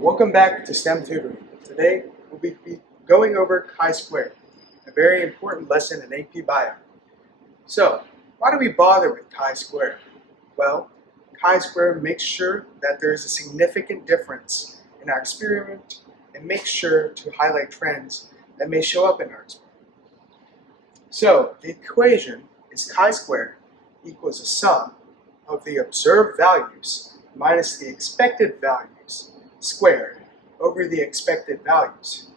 Welcome back to STEM Tutoring. Today we'll be going over chi-squared, a very important lesson in AP Bio. So, why do we bother with chi-squared? Well, chi-squared makes sure that there is a significant difference in our experiment and makes sure to highlight trends that may show up in our experiment. So, the equation is chi-squared equals the sum of the observed values minus the expected values squared over the expected values,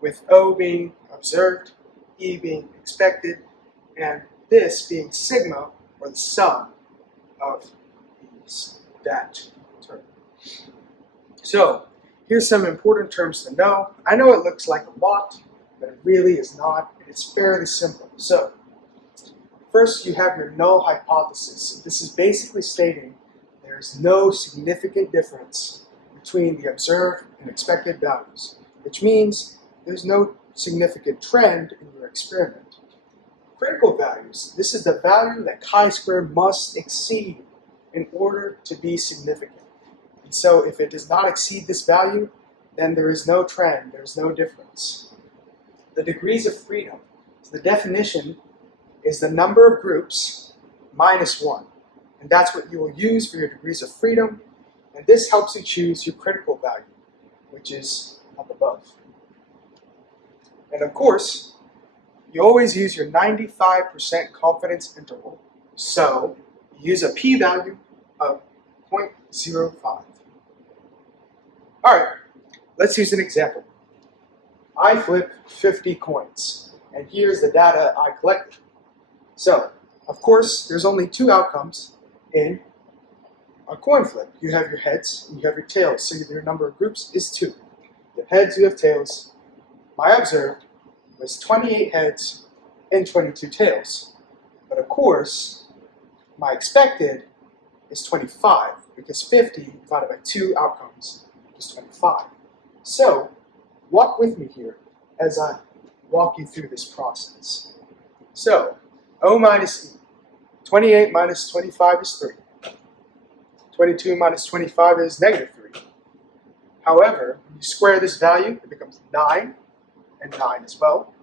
with O being observed, E being expected, and this being sigma, or the sum of that term. So here's some important terms to know. I know it looks like a lot, but it really is not. It's fairly simple. So first you have your null hypothesis. This is basically stating there is no significant difference between the observed and expected values, which means there's no significant trend in your experiment. Critical values, this is the value that chi-squared must exceed in order to be significant. And so if it does not exceed this value, then there is no trend, there's no difference. The degrees of freedom, so the definition is the number of groups minus 1. And that's what you will use for your degrees of freedom. And this helps you choose your critical value, which is up above. And of course, you always use your 95% confidence interval. So you use a p-value of 0.05. All right, let's use an example. I flip 50 coins, and here's the data I collected. So, of course, there's only two outcomes in a coin flip. You have your heads and you have your tails, so your number of groups is 2. You have heads, you have tails. My observed was 28 heads and 22 tails. But of course, my expected is 25, because 50 divided by 2 outcomes is 25. So, walk with me here as I walk you through this process. So, O minus E. 28 minus 25 is 3. 22 minus 25 is negative 3. However, when you square this value, it becomes 9, and 9 as well.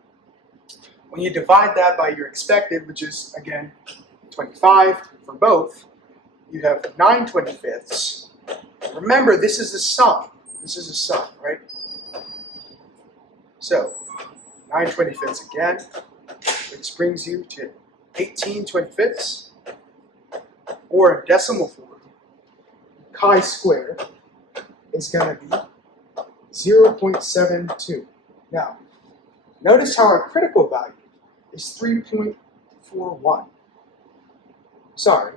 When you divide that by your expected, which is, again, 25 for both, you have 9/25. Remember, this is a sum. This is a sum, right? So, 9/25 again, which brings you to 18/25, or in decimal form, chi-squared is going to be 0.72. Now, notice how our critical value is 3.41. Sorry,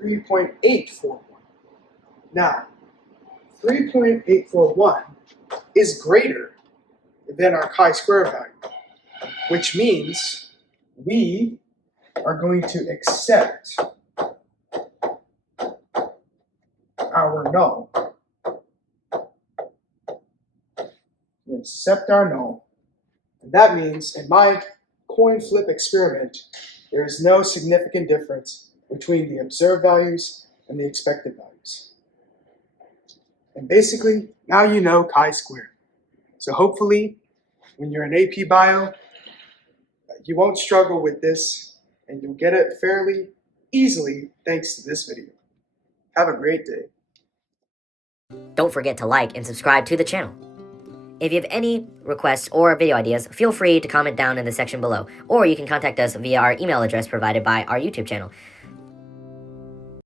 3.841. Now, 3.841 is greater than our chi-squared value, which means we are going to accept our null. We accept our null. And that means in my coin flip experiment, there is no significant difference between the observed values and the expected values. And basically, now you know chi-squared. So hopefully, when you're in AP Bio, you won't struggle with this, and you'll get it fairly easily thanks to this video. Have a great day. Don't forget to like and subscribe to the channel. If you have any requests or video ideas, feel free to comment down in the section below, or you can contact us via our email address provided by our YouTube channel.